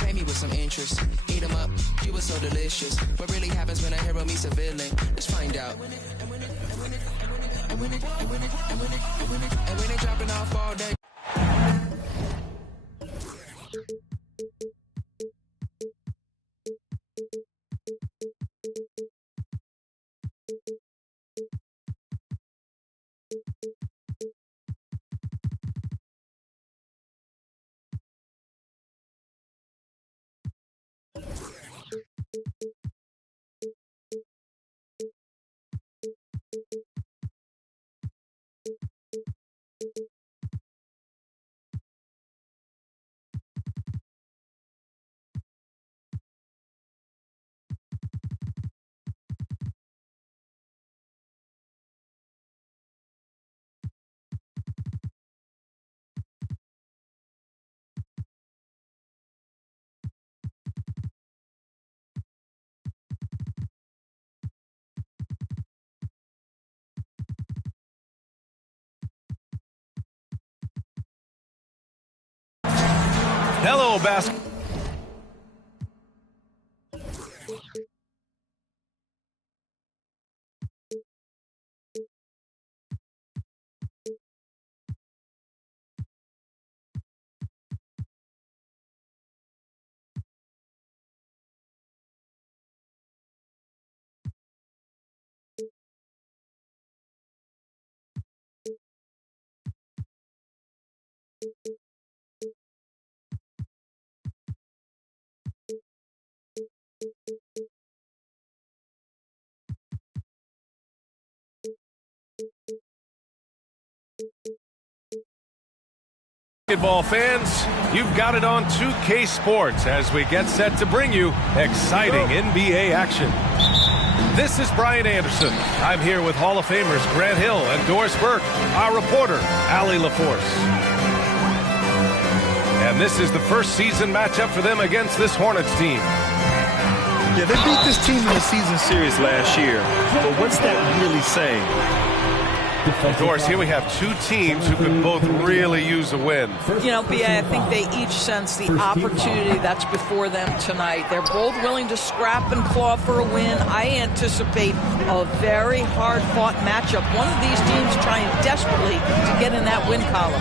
pay me with some interest. Eat 'em up, you were so delicious. What really happens when a hero meets a villain? Let's find out. And when they dropping off all day. Hello, basketball. Basketball fans, you've got it on 2K Sports as we get set to bring you exciting NBA action. This is Brian Anderson. I'm here with Hall of Famers Grant Hill and Doris Burke, our reporter, Allie LaForce. And this is the first season matchup for them against this Hornets team. Yeah, they beat this team in the season series last year. But what's that really saying? Doris, here we have two teams who could both really use a win. You know, B.A., I think they each sense the opportunity that's before them tonight. They're both willing to scrap and claw for a win. I anticipate a very hard-fought matchup. One of these teams trying desperately to get in that win column.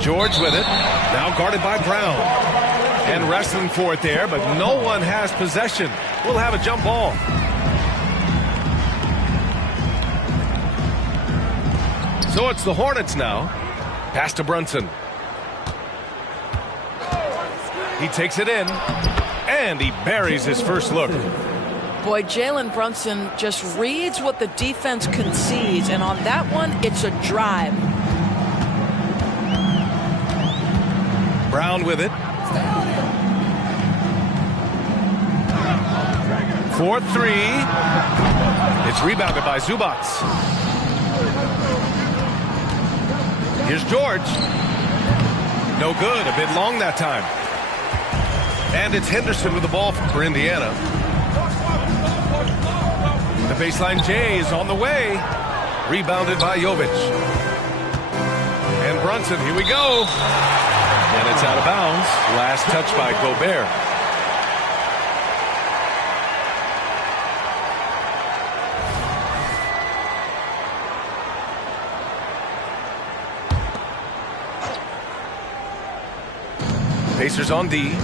George with it, now guarded by Brown. And wrestling for it there, but no one has possession. We'll have a jump ball. So it's the Hornets now. Pass to Brunson. He takes it in, and he buries his first look. Boy, Jalen Brunson just reads what the defense concedes, and on that one, it's a drive. Brown with it. 4-3. It's rebounded by Zubats. Here's George. No good. A bit long that time. And it's Henderson with the ball for Indiana. The baseline J is on the way. Rebounded by Jovic. And Brunson, here we go. And it's out of bounds. Last touch by Gobert. Pacers on D.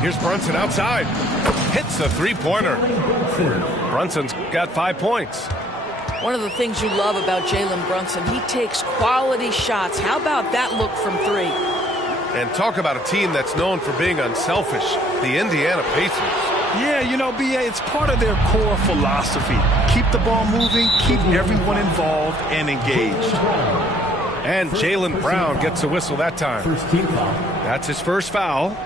Here's Brunson outside. Hits a three-pointer. Brunson's got 5 points. One of the things you love about Jalen Brunson, he takes quality shots. How about that look from three? And talk about a team that's known for being unselfish, the Indiana Pacers. Yeah, you know, B.A., it's part of their core philosophy. Keep the ball moving, keep everyone involved and engaged. And Jaylen Brown gets a whistle that time. That's his first foul.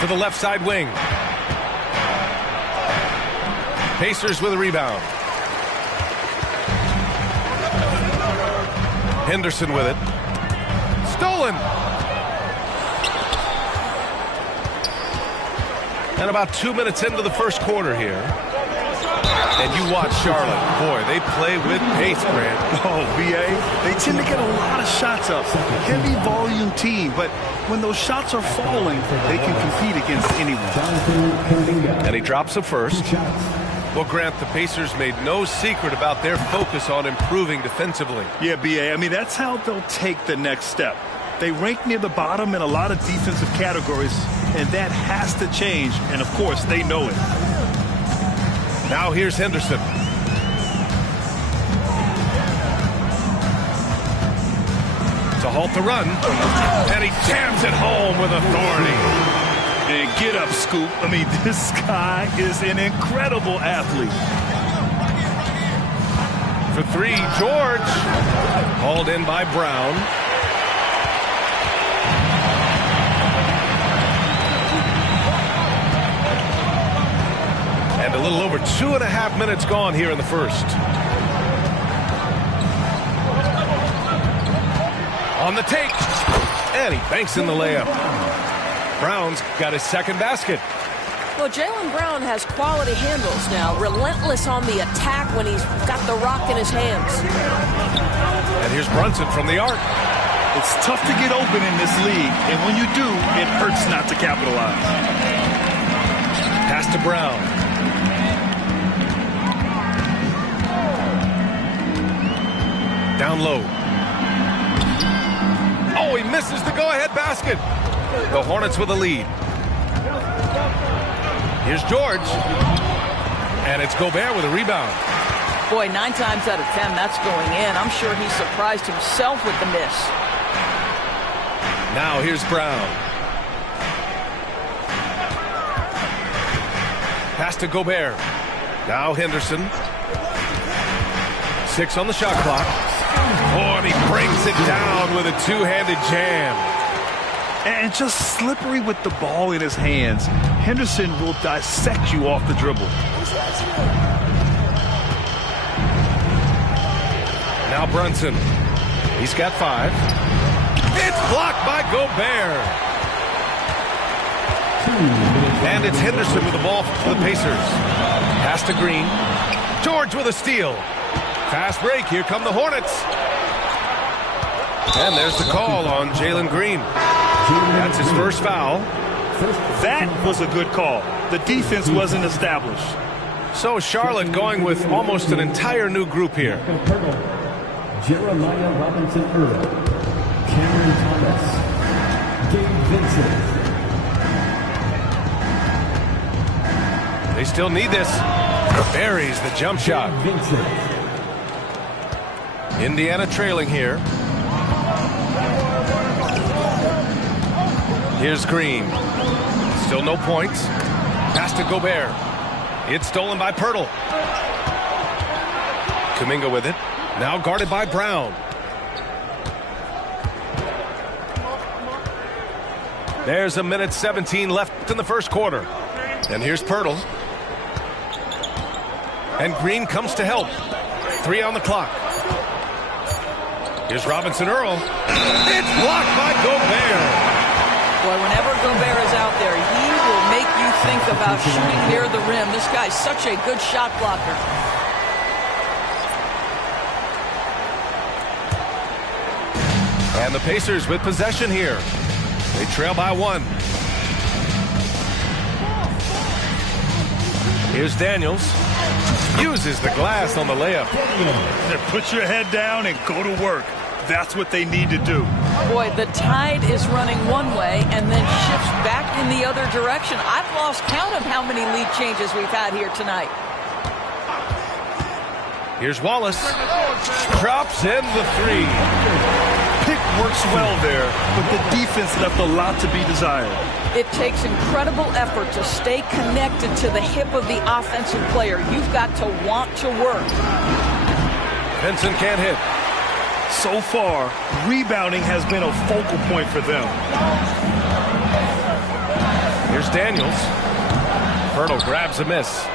To the left side wing. Pacers with a rebound. Henderson with it. Stolen. And about 2 minutes into the first quarter here. And you watch Charlotte. Boy, they play with pace, Grant. Oh, VA, they tend to get a lot of shots up. Heavy volume team, but when those shots are falling, they can compete against anyone. And he drops it first. Well, Grant, the Pacers made no secret about their focus on improving defensively. Yeah, BA, I mean, that's how they'll take the next step. They rank near the bottom in a lot of defensive categories, and that has to change, and of course, they know it. Now here's Henderson. To halt the run, and he jams it home with authority. And get up, Scoop. I mean, this guy is an incredible athlete. For three, George. Hauled in by Brown. And a little over 2.5 minutes gone here in the first. On the take. And he banks in the layup. Brown's got his second basket. Well, Jaylen Brown has quality handles now. Relentless on the attack when he's got the rock in his hands. And here's Brunson from the arc. It's tough to get open in this league, and when you do, it hurts not to capitalize. Pass to Brown. Down low. Oh, he misses the go-ahead basket. The Hornets with a lead. Here's George. And it's Gobert with a rebound. Boy, 9 times out of 10, that's going in. I'm sure he surprised himself with the miss. Now here's Brown. Pass to Gobert. Now Henderson. 6 on the shot clock. Oh, and he brings it down with a two-handed jam. And just slippery with the ball in his hands. Henderson will dissect you off the dribble. Now Brunson. He's got 5. It's blocked by Gobert. And it's Henderson with the ball for the Pacers. Pass to Green. George with a steal. Fast break. Here come the Hornets. And there's the call on Jalen Green. That's his first foul. That was a good call. The defense wasn't established. So Charlotte going with almost an entire new group here. Jeremiah Robinson Earl, Cameron Thomas, Gabe Vincent. They still need this. Buries the jump shot. Indiana trailing here. Here's Green. Still no points. Pass to Gobert. It's stolen by Pirtle. Kuminga with it. Now guarded by Brown. There's 1:17 left in the first quarter. And here's Pirtle. And Green comes to help. 3 on the clock. Here's Robinson Earl. It's blocked by Gobert. Boy, whenever Gobert is out there, he will make you think about shooting near the rim. This guy's such a good shot blocker. And the Pacers with possession here. They trail by 1. Here's Daniels. Uses the glass on the layup. Put your head down and go to work. That's what they need to do. Boy, the tide is running one way and then shifts back in the other direction. I've lost count of how many lead changes we've had here tonight. Here's Wallace. Drops in the 3. Pick works well there, but the defense left a lot to be desired. It takes incredible effort to stay connected to the hip of the offensive player. You've got to want to work. Vincent can't hit. So far, rebounding has been a focal point for them. Here's Daniels. Pirtle grabs a miss.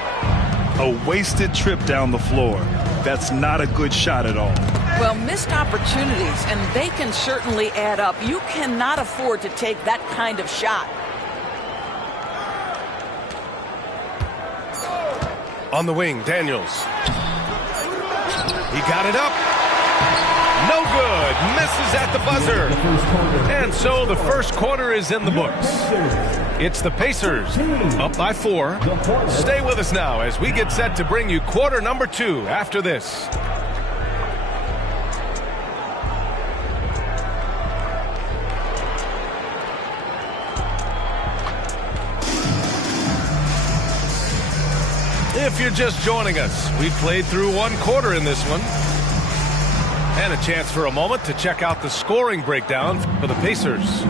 A wasted trip down the floor. That's not a good shot at all. Well, missed opportunities, and they can certainly add up. You cannot afford to take that kind of shot. On the wing, Daniels. He got it up. No good. Misses at the buzzer. And so the first quarter is in the books. It's the Pacers up by 4. Stay with us now as we get set to bring you quarter number 2 after this. If you're just joining us, we've played through 1 quarter in this one. And a chance for a moment to check out the scoring breakdown for the Pacers.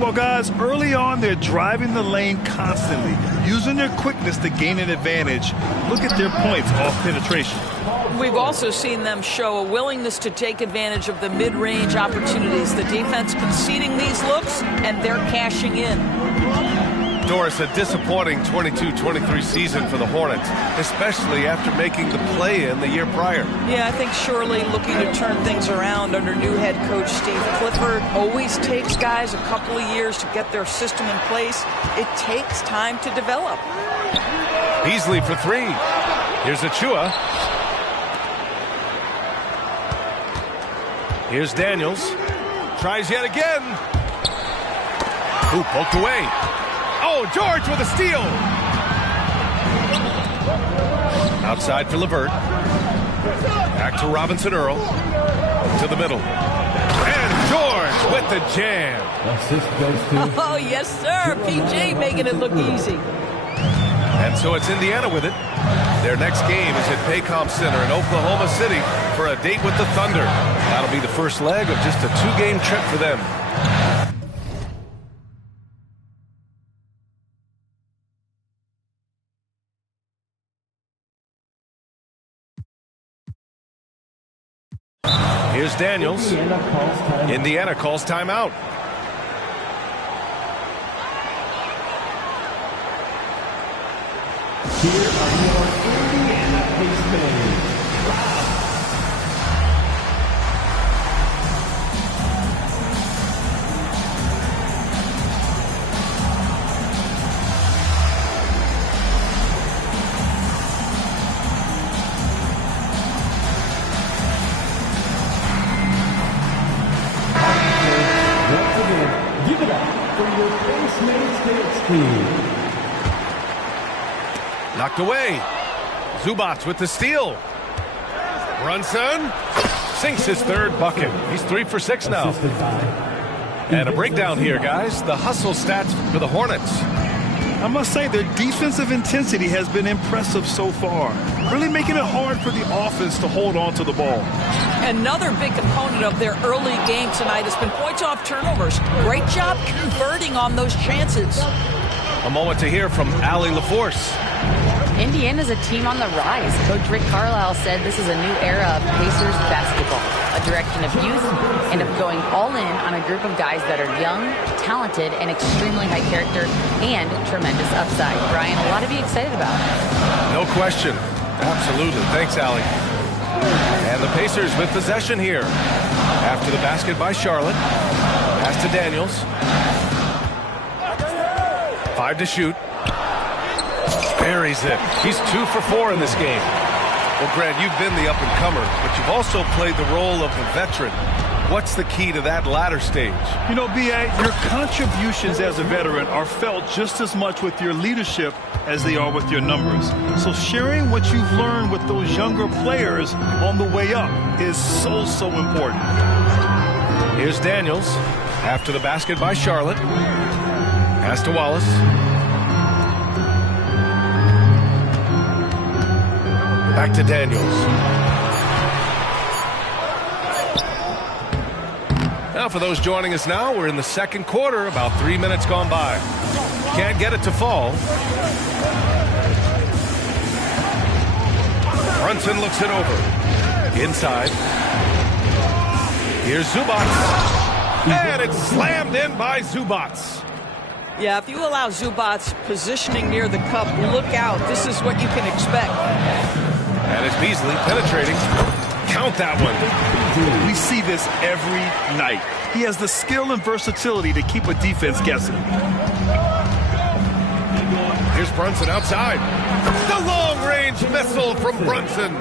Well, guys, early on, they're driving the lane constantly, using their quickness to gain an advantage. Look at their points off penetration. We've also seen them show a willingness to take advantage of the mid-range opportunities. The defense conceding these looks, and they're cashing in. Doris, a disappointing 22-23 season for the Hornets, especially after making the play-in the year prior. Yeah, I think surely looking to turn things around under new head coach Steve Clifford. Always takes guys a couple of years to get their system in place. It takes time to develop. Beasley for 3. Here's Achua. Here's Daniels. Tries yet again. Ooh, poked away. Oh, George with a steal. Outside for LeVert. Back to Robinson Earl. To the middle. And George with the jam. Assist goes to... Oh, yes, sir. PJ making it look easy. And so it's Indiana with it. Their next game is at Paycom Center in Oklahoma City for a date with the Thunder. That'll be the first leg of just a 2-game trip for them. Here's Daniels. Indiana calls timeout. Here are your Indiana Pacers. Give it up for your Postmates dance team. Knocked away. Zubats with the steal. Brunson sinks his 3rd bucket. He's 3 for 6 now. And a breakdown here, guys. The hustle stats for the Hornets. I must say, their defensive intensity has been impressive so far, really making it hard for the offense to hold on to the ball. Another big component of their early game tonight has been points off turnovers. Great job converting on those chances. A moment to hear from Allie LaForce. Indiana's a team on the rise. Coach Rick Carlisle said this is a new era of Pacers basketball, a direction of youth and of going all in on a group of guys that are young, talented, and extremely high character and tremendous upside. Brian, a lot to be excited about. No question. Absolutely. Thanks, Allie. And the Pacers with possession here. After the basket by Charlotte. Pass to Daniels. 5 to shoot. Buries it. He's 2 for 4 in this game. Well, Grant, you've been the up-and-comer, but you've also played the role of the veteran. What's the key to that latter stage? You know, B.A., your contributions as a veteran are felt just as much with your leadership as they are with your numbers. So sharing what you've learned with those younger players on the way up is so important. Here's Daniels. After the basket by Charlotte. Pass to Wallace. Back to Daniels. Now for those joining us now, we're in the 2nd quarter, about 3 minutes gone by. Can't get it to fall. Brunson looks it over. Inside. Here's Zubats. And it's slammed in by Zubats. Yeah, if you allow Zubats positioning near the cup, look out. This is what you can expect. And it's Beasley penetrating. Count that one. We see this every night. He has the skill and versatility to keep a defense guessing. Here's Brunson outside. The long Mid-range missile from Brunson.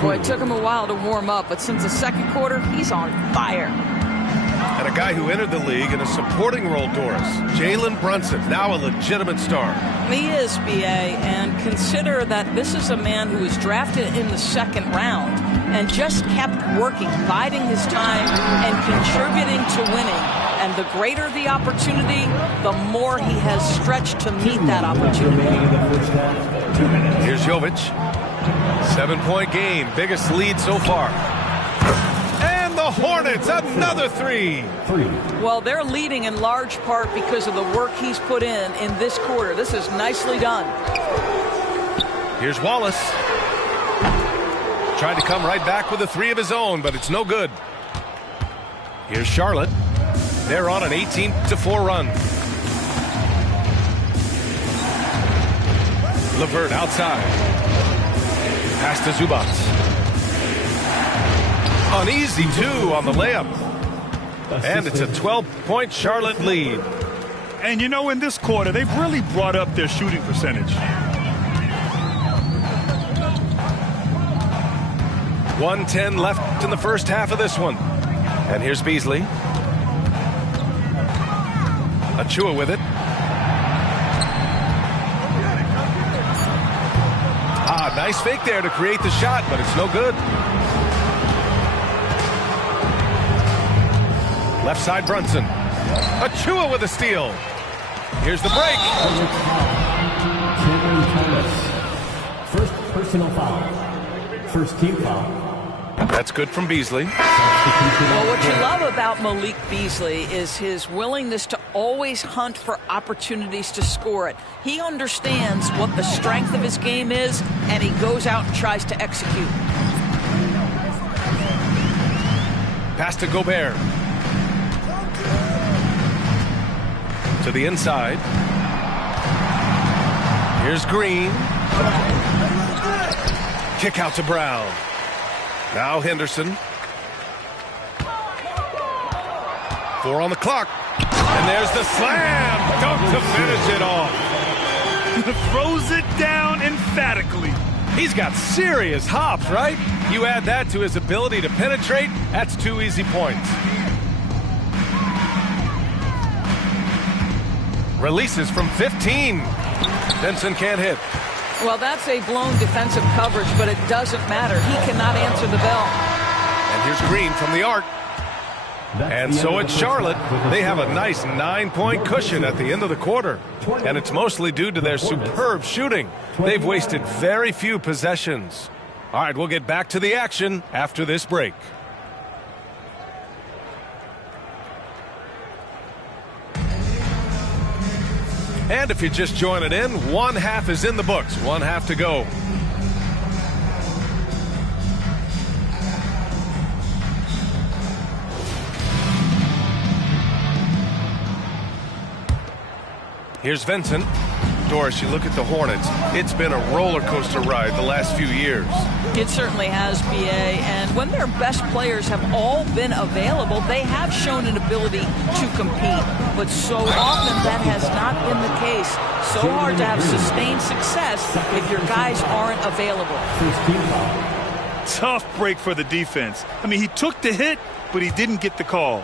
Boy, it took him a while to warm up, but since the second quarter, he's on fire. And a guy who entered the league in a supporting role, Doris. Jalen Brunson, now a legitimate star. He is, B.A., and consider that this is a man who was drafted in the second round and just kept working, biding his time and contributing to winning. And the greater the opportunity, the more he has stretched to meet that opportunity. Here's Jovic. 7-point game, biggest lead so far. And the Hornets, another three. Well, they're leading in large part because of the work he's put in this quarter. This is nicely done. Here's Wallace. Tried to come right back with a three of his own, but it's no good. Here's Charlotte. They're on an 18-4 run. LeVert outside. Pass to Zubac. An easy two on the layup. And it's a 12-point Charlotte lead. And you know, in this quarter, they've really brought up their shooting percentage. 1:10 left in the first half of this one. And here's Beasley. Achua with it. Nice fake there to create the shot, but it's no good. Left side Brunson. Achua with a steal. Here's the break. First personal foul. First team foul. That's good from Beasley. Well, what you love about Malik Beasley is his willingness to always hunt for opportunities to score it. He understands what the strength of his game is, and he goes out and tries to execute. Pass to Gobert. To the inside. Here's Green. Kick out to Brown. Now Henderson. 4 on the clock. And there's the slam. Dunk to finish it off. Throws it down emphatically. He's got serious hops, right? You add that to his ability to penetrate, that's 2 easy points. Releases from 15. Benson can't hit. Well, that's a blown defensive coverage, but it doesn't matter. He cannot answer the bell. And here's Green from the arc. And so it's Charlotte. They have a nice 9-point cushion at the end of the quarter. And it's mostly due to their superb shooting. They've wasted very few possessions. All right, we'll get back to the action after this break. And if you're just joining in, 1 half is in the books. 1 half to go. Here's Vincent. Doris, you look at the Hornets. It's been a roller coaster ride the last few years. It certainly has, B.A. And when their best players have all been available, they have shown an ability to compete. But so often that has not been the case. So hard to have sustained success if your guys aren't available. Tough break for the defense. I mean, he took the hit, but he didn't get the call.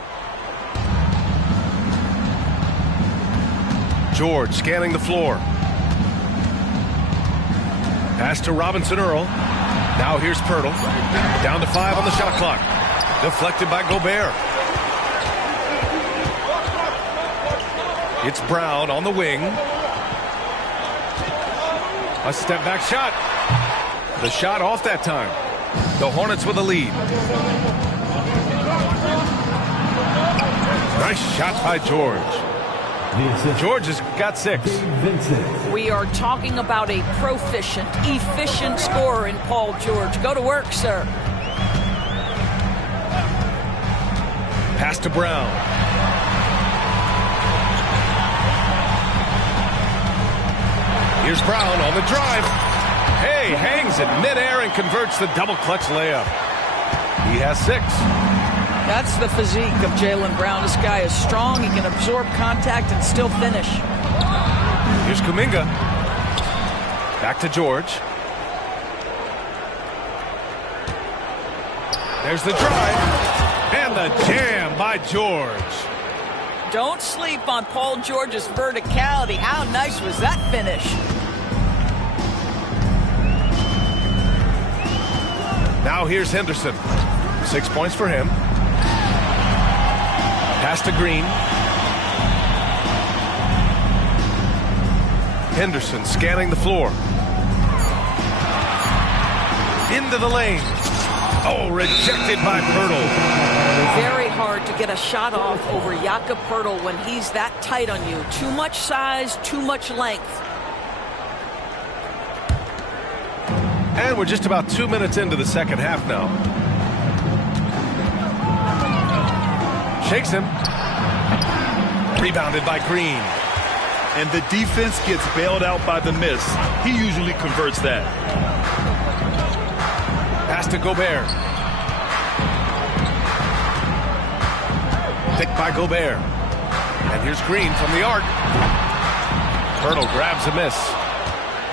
George scanning the floor. Pass to Robinson Earl. Now here's Pirtle. Down to 5 on the shot clock. Deflected by Gobert. It's Brown on the wing. A step back shot. The shot off that time. The Hornets with a lead. Nice shot by George. George has got 6. We are talking about a proficient, efficient scorer in Paul George. Go to work, sir. Pass to Brown. Here's Brown on the drive. Hey, hangs it midair and converts the double clutch layup. He has 6. That's the physique of Jaylen Brown. This guy is strong. He can absorb contact and still finish. Here's Kuminga. Back to George. There's the drive. And the jam by George. Don't sleep on Paul George's verticality. How nice was that finish? Now here's Henderson. 6 points for him. Pass to Green. Henderson scanning the floor. Into the lane. Oh, rejected by Poeltl. Very hard to get a shot off over Jakob Poeltl when he's that tight on you. Too much size, too much length. And we're just about 2 minutes into the second half now. Shakes him. Rebounded by Green. And the defense gets bailed out by the miss. He usually converts that. Pass to Gobert. Picked by Gobert. And here's Green from the arc. Poeltl grabs a miss.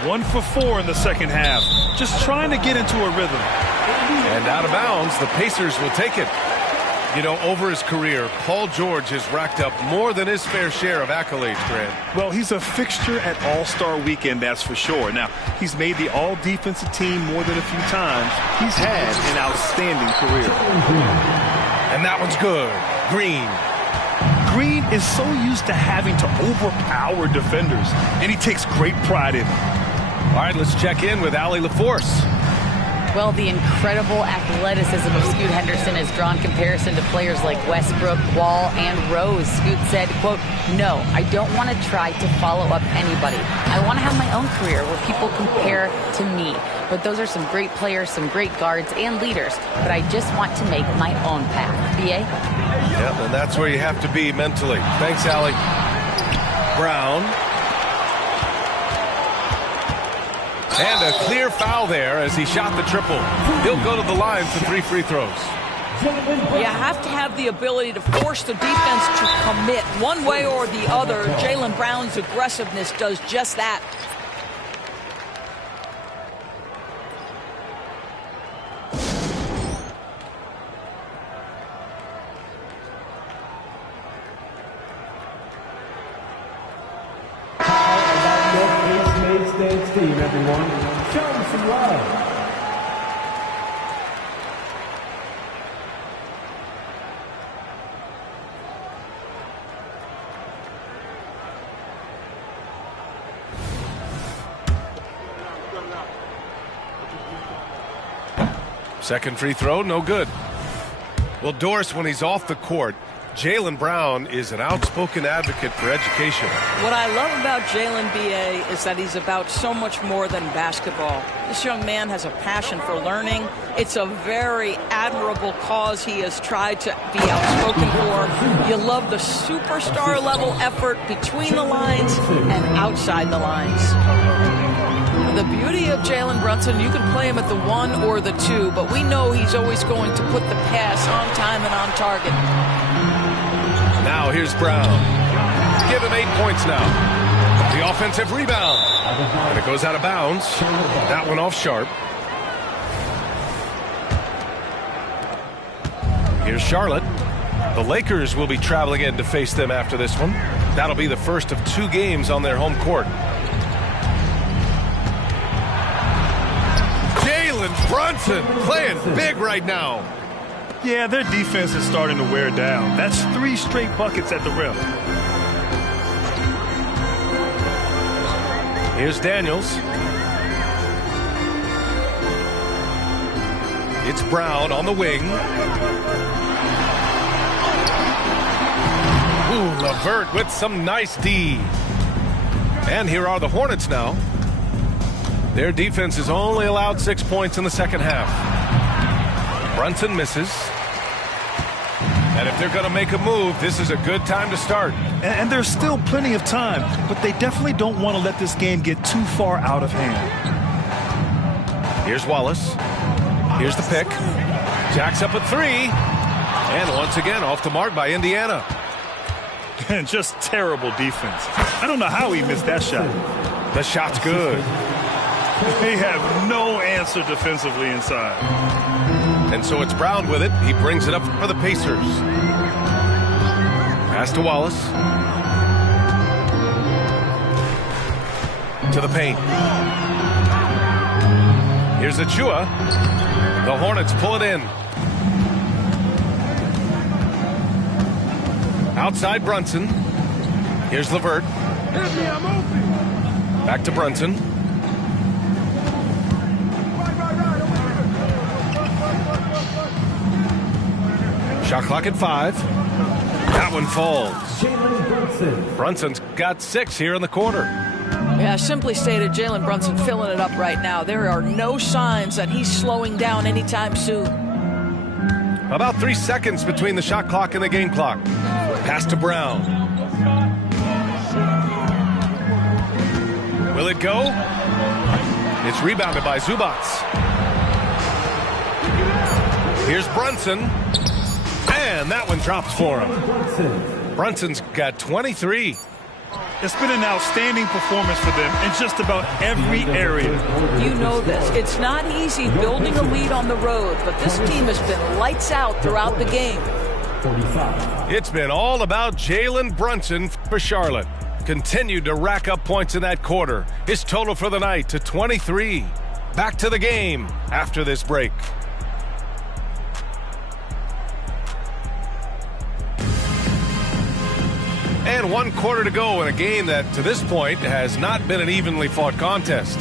1 for 4 in the second half. Just trying to get into a rhythm. And out of bounds, the Pacers will take it. You know, over his career, Paul George has racked up more than his fair share of accolades, Grant. Well, he's a fixture at All-Star Weekend, that's for sure. Now, he's made the All-Defensive team more than a few times. He's had an outstanding career. And that one's good. Green. Green is so used to having to overpower defenders, and he takes great pride in it. All right, let's check in with Allie LaForce. Well, the incredible athleticism of Scoot Henderson has drawn comparison to players like Westbrook, Wall, and Rose. Scoot said, quote, "No, I don't want to try to follow up anybody. I want to have my own career where people compare to me. But those are some great players, some great guards, and leaders. But I just want to make my own path." B.A.? Yep, and that's where you have to be mentally. Thanks, Allie. Brown. And a clear foul there as he shot the triple. He'll go to the line for 3 free throws. You have to have the ability to force the defense to commit one way or the other. Jaylen Brown's aggressiveness does just that. Team, everyone. Show them some love. Second free throw, no good. Well, Doris, when he's off the court, Jaylen Brown is an outspoken advocate for education. What I love about Jaylen, B.A., is that he's about so much more than basketball. This young man has a passion for learning. It's a very admirable cause he has tried to be outspoken for. You love the superstar level effort between the lines and outside the lines. The beauty of Jalen Brunson, you can play him at the 1 or the 2, but we know he's always going to put the pass on time and on target. Now here's Brown. Give him 8 points now. The offensive rebound. And it goes out of bounds. That one off Sharp. Here's Charlotte. The Lakers will be traveling in to face them after this one. That'll be the first of 2 games on their home court. Jalen Brunson playing big right now. Yeah, their defense is starting to wear down. That's 3 straight buckets at the rim. Here's Daniels. It's Brown on the wing. Ooh, LeVert with some nice D. And here are the Hornets now. Their defense has only allowed 6 points in the second half. Brunson misses. And if they're going to make a move, this is a good time to start. And there's still plenty of time, but they definitely don't want to let this game get too far out of hand. Here's Wallace. Here's the pick. Jacks up a 3. And once again, off the mark by Indiana. And just terrible defense. I don't know how he missed that shot. The shot's good. They have no answer defensively inside. And so it's Brown with it. He brings it up for the Pacers. Pass to Wallace. To the paint. Here's Achua. The Hornets pull it in. Outside Brunson. Here's LeVert. Back to Brunson. Shot clock at 5. That one falls. Brunson's got 6 here in the quarter. Yeah, simply stated, Jalen Brunson filling it up right now. There are no signs that he's slowing down anytime soon. About 3 seconds between the shot clock and the game clock. Pass to Brown. Will it go? It's rebounded by Zubac. Here's Brunson. And that one drops for him. Brunson's got 23. It's been an outstanding performance for them in just about every area. You know this. It's not easy building a lead on the road, but this team has been lights out throughout the game. It's been all about Jalen Brunson for Charlotte. Continued to rack up points in that quarter. His total for the night to 23. Back to the game after this break. And 1 quarter to go in a game that, to this point, has not been an evenly fought contest.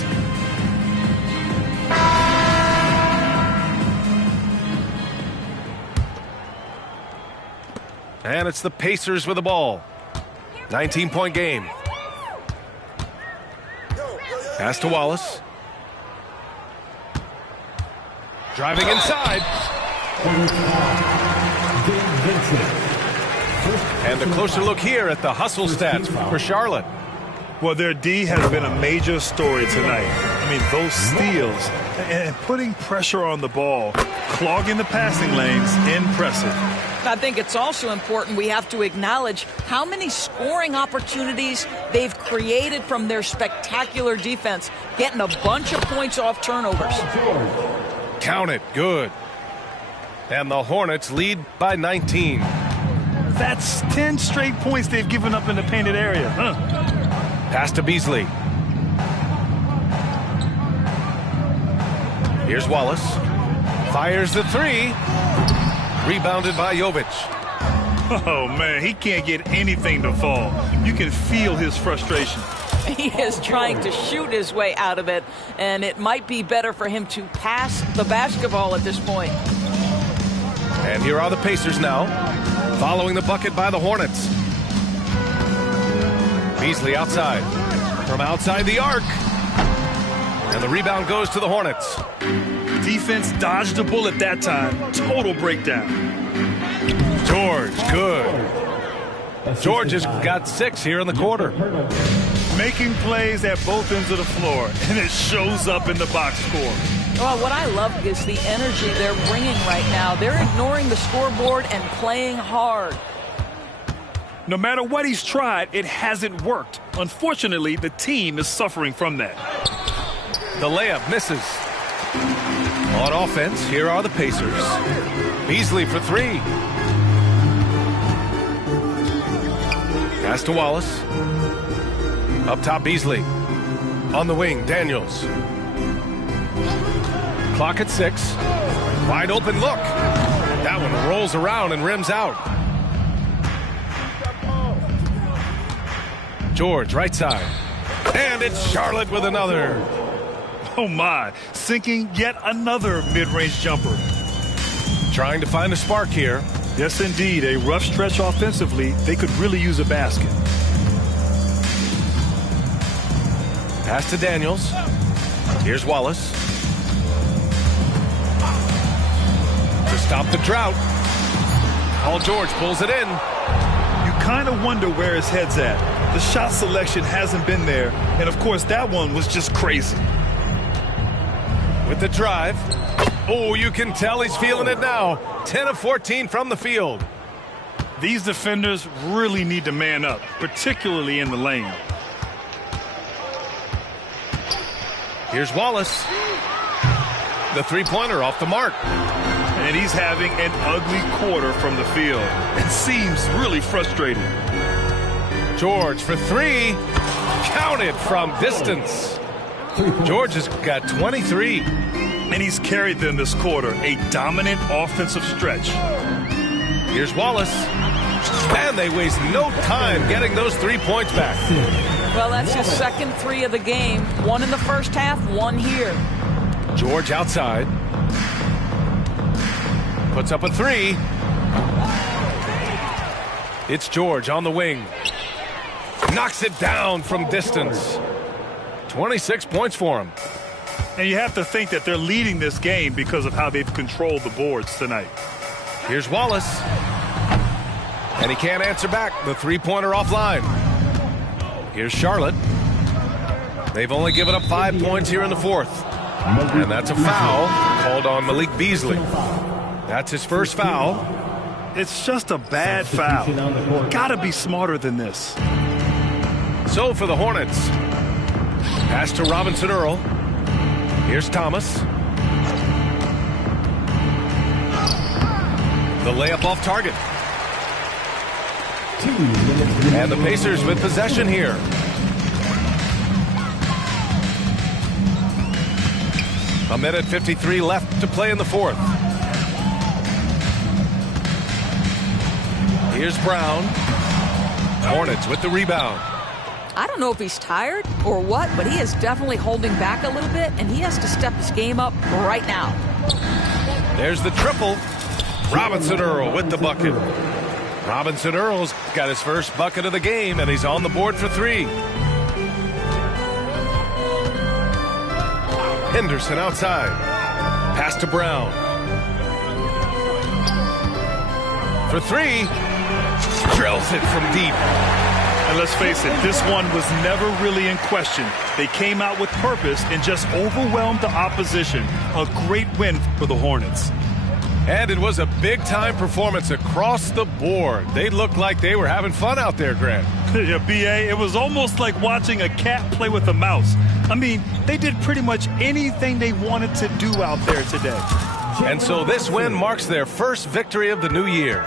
And it's the Pacers with the ball. 19-point game. Pass to Wallace. Driving inside. And a closer look here at the hustle stats for Charlotte. Well, their D has been a major story tonight. I mean, those steals and putting pressure on the ball, clogging the passing lanes, impressive. I think it's also important we have to acknowledge how many scoring opportunities they've created from their spectacular defense, getting a bunch of points off turnovers. Count it. Good. And the Hornets lead by 19. That's 10 straight points they've given up in the painted area. Pass to Beasley. Here's Wallace. Fires the 3. Rebounded by Jovic. Oh, man, he can't get anything to fall. You can feel his frustration. He is trying to shoot his way out of it, and it might be better for him to pass the basketball at this point. And here are the Pacers now, following the bucket by the Hornets. Beasley outside. From outside the arc. And the rebound goes to the Hornets. Defense dodged a bullet that time. Total breakdown. George, good. George has got 6 here in the quarter. Making plays at both ends of the floor, and it shows up in the box score. Well, what I love is the energy they're bringing right now. They're ignoring the scoreboard and playing hard. No matter what he's tried, it hasn't worked. Unfortunately, the team is suffering from that. The layup misses. On offense, here are the Pacers. Beasley for 3. Pass to Wallace. Up top, Beasley. On the wing, Daniels. Clock at 6. Wide open look. That one rolls around and rims out. George, right side. And it's Charlotte with another. Oh, my. Sinking yet another mid-range jumper. Trying to find a spark here. Yes, indeed. A rough stretch offensively. They could really use a basket. Pass to Daniels. Here's Wallace. To stop the drought. Paul George pulls it in. You kind of wonder where his head's at. The shot selection hasn't been there. And, of course, that one was just crazy. With the drive. Oh, you can tell he's feeling it now. 10 of 14 from the field. These defenders really need to man up, particularly in the lane. Here's Wallace. The three-pointer off the mark. and he's having an ugly quarter from the field. It seems really frustrating. George for three. Counted from distance. George has got 23. And he's carried them this quarter, a dominant offensive stretch. Here's Wallace. And they waste no time getting those 3 points back. Well, that's his second three of the game. One in the first half, one here. George outside. Puts up a three. It's George on the wing. Knocks it down from distance. 26 points for him. And you have to think that they're leading this game because of how they've controlled the boards tonight. Here's Wallace. And he can't answer back. The three-pointer offline. Here's Charlotte. They've only given up 5 points here in the fourth. And that's a foul called on Malik Beasley. That's his first foul. It's just a bad foul. Gotta be smarter than this. So for the Hornets. Pass to Robinson Earl. Here's Thomas. The layup off target. And the Pacers with possession here. A minute 53 left to play in the fourth. Here's Brown. Hornets with the rebound. I don't know if he's tired or what, but he is definitely holding back a little bit, and he has to step his game up right now. There's the triple. Robinson Earl with the bucket. Robinson Earl's got his first bucket of the game, and he's on the board for three. Henderson outside. Pass to Brown. For three. Drills it from deep. And let's face it, this one was never really in question. They came out with purpose and just overwhelmed the opposition. A great win for the Hornets. And it was a big-time performance across the board. They looked like they were having fun out there, Grant. Yeah, B.A., it was almost like watching a cat play with a mouse. I mean, they did pretty much anything they wanted to do out there today. And so this win marks their first victory of the new year.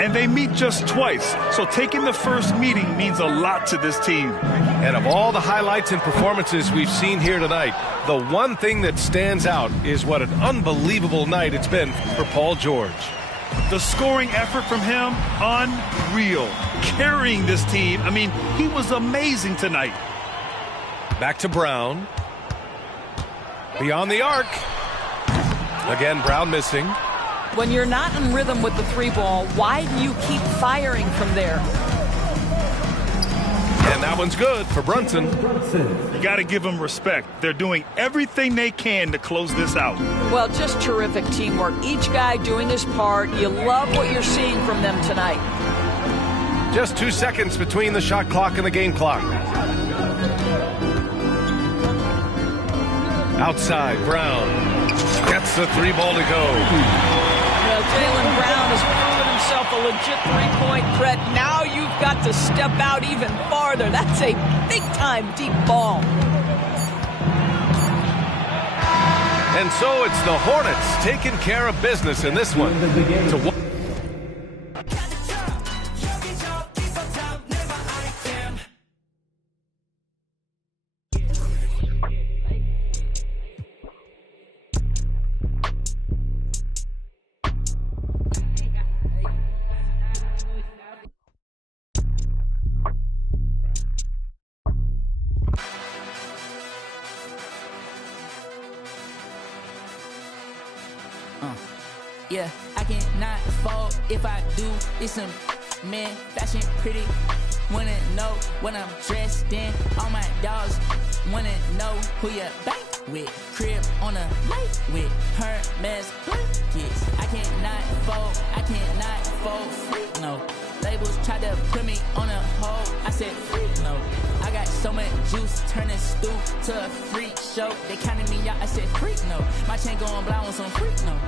And they meet just twice, so taking the first meeting means a lot to this team. And of all the highlights and performances we've seen here tonight, the one thing that stands out is what an unbelievable night it's been for Paul George. The scoring effort from him, unreal. Carrying this team, I mean, he was amazing tonight. Back to Brown. Beyond the arc. Again, Brown missing. When you're not in rhythm with the three ball, why do you keep firing from there? And that one's good for Brunson. You got to give them respect. They're doing everything they can to close this out. Well, just terrific teamwork. Each guy doing his part. You love what you're seeing from them tonight. Just 2 seconds between the shot clock and the game clock. Outside, Brown gets the three ball to go. Jaylen Brown has proven himself a legit three-point threat. Now you've got to step out even farther. That's a big-time deep ball. And so it's the Hornets taking care of business in this one. Yeah, I cannot fall if I do. It's some man, fashion pretty. Wanna know what I'm dressed in. All my dogs wanna know who you bank with. Crib on a lake with Hermes blankets. I cannot fall free, no. Labels tried to put me on a hole. I said freak, no. I got so much juice, turning stew to a freak show. They counted me out, I said freak, no. My chain going blind on some freak, no.